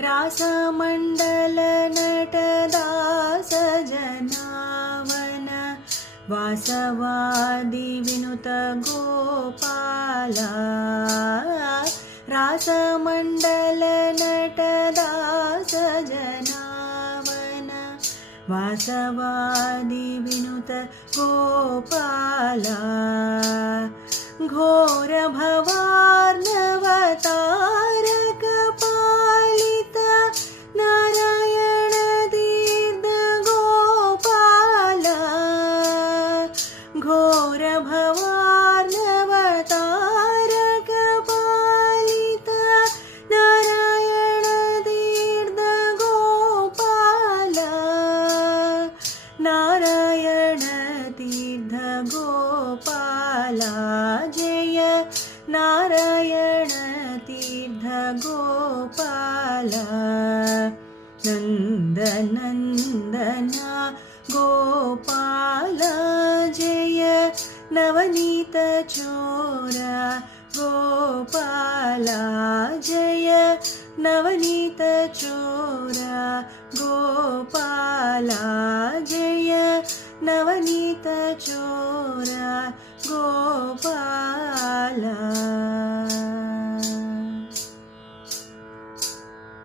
रासमण्डल नटदास जनावन वासवादि विनुत गोपाला रासमण्डल नटदास जनावन वासवादि विनुत गोपाला घोर भवार्णवतारक पालित नारायण दीर्घ गोपाला घोर भवार्णवतारक पालित नारायण दीर्घ गोपाला नारायण तीर्थ गोपाला जय नारायण तीर्थ गोपाला नन्दनन्दना गोपाला जय नवनीत चोरा गोपाला जय नवनीत चोरा गोपाला जय नवनीत चोरा गोपाला।